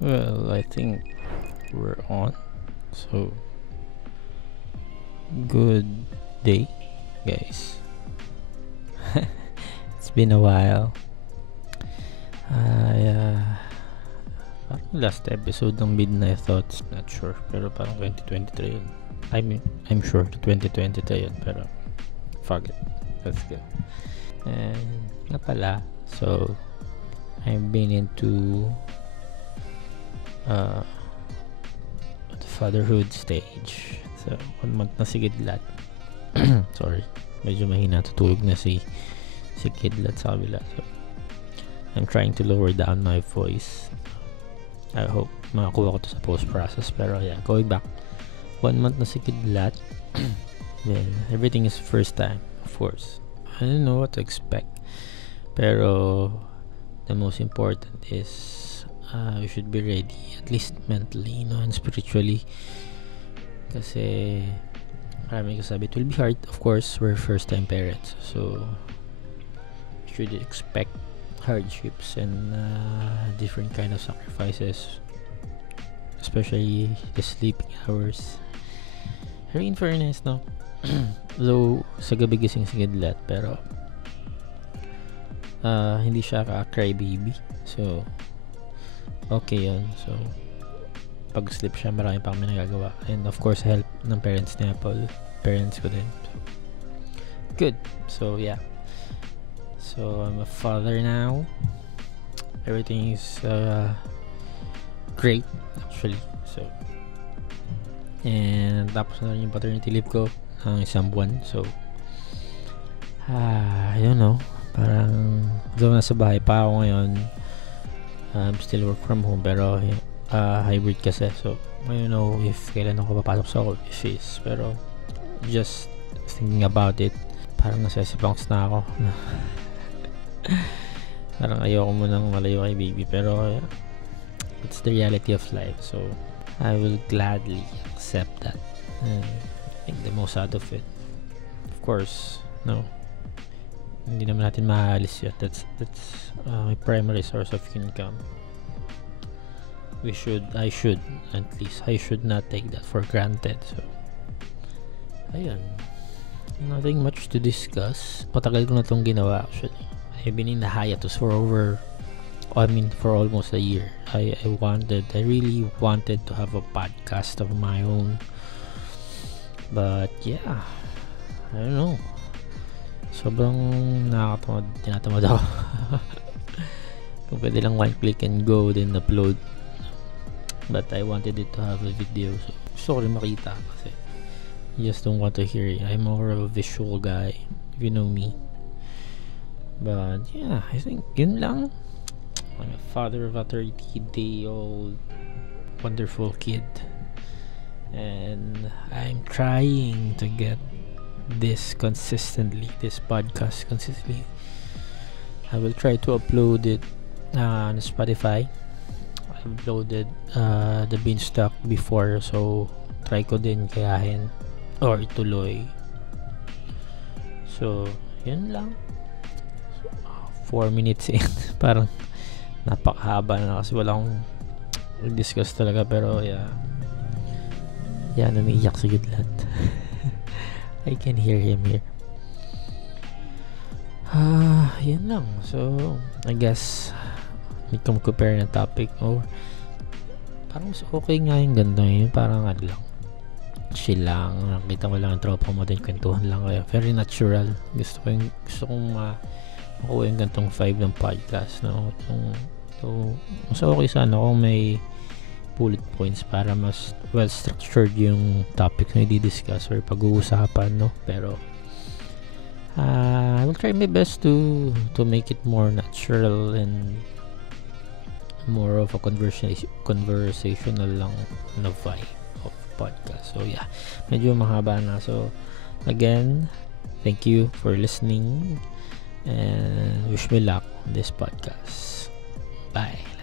Well, I think we're on. So, good day, guys. It's been a while. Parang last episode ng Midnight Thoughts, not sure. Pero parang 2023 yun. I'm sure 2023 yun. Pero, fuck it. Let's go. And, nga pala, so, I've been into the fatherhood stage. So, 1 month na si Kidlat. Sorry. Medyo mahina, tutulog na si Kidlat sa kabila. So, I'm trying to lower down my voice. I hope makakuha ko to sa post-process. Pero yeah, going back. 1 month na si Kidlat. Well, everything is first time, of course. I don't know what to expect. Pero, the most important is you should be ready, at least mentally, and spiritually. Kasi marami kasabi, it will be hard. Of course, we're first time parents, so you should expect hardships and different kind of sacrifices, especially the sleeping hours. Pero in fairness, no, though sa gabi gising si Kidlat, pero hindi siya ka-cry baby, so okay yun. So pag sleep siya, marami pa kami nagagawa, and of course help ng parents niya, parents ko din, so good. So yeah, so I'm a father now. Everything is great actually. So and tapos na rin yung paternity leave ko ng 1 buwan. So I don't know, parang though nasa bahay pa ako ngayon, still work from home, pero hybrid kasi, so I don't know if kailan ako papasok sa office. Pero just thinking about it, parang nasesipangs na ako. Parang ayoko mo nang malayo kay baby, pero it's the reality of life, so I will gladly accept that and make the most out of it. Of course, no, hindi naman natin maalis yet. That's my primary source of income. I should not take that for granted. So ayun, nothing much to discuss. Matagal ko na itong ginawa actually. I've been in the hiatus for almost a year. I really wanted to have a podcast of my own, but yeah, I don't know, sobrang tinatamad ako. Kung pwede lang one click and go, then upload. But I wanted it to have a video, so gusto ko rin makita kasi you just don't want to hear it. I'm more of a visual guy, if you know me. But yeah, I think yun lang. I'm a father of a 30-day-old wonderful kid, and I'm trying to get this podcast consistently. I will try to upload it on Spotify. I uploaded the Beanstalk before, so try ko din kayahin or ituloy. So yun lang. 4 minutes in. Parang napakahaba na kasi wala akong discuss talaga, pero yeah, umiiyak si Kidlat. I can hear him here. Yan lang. So I guess may compare na topic, or parang mas okay nga yung ganda yun, parang lang chill lang, nakita ko lang ang tropa mo din, kwentuhan lang kayo, very natural. Gusto kong makuha yung gantong vibe ng podcast, no? So mas okay sana kung may bullet points para mas well structured yung topic na i-discuss or pag-uusapan, no? Pero I will try my best to make it more natural and more of a conversational lang na vibe of podcast. So yeah, medyo mahaba na. So again, thank you for listening and wish me luck on this podcast. Bye.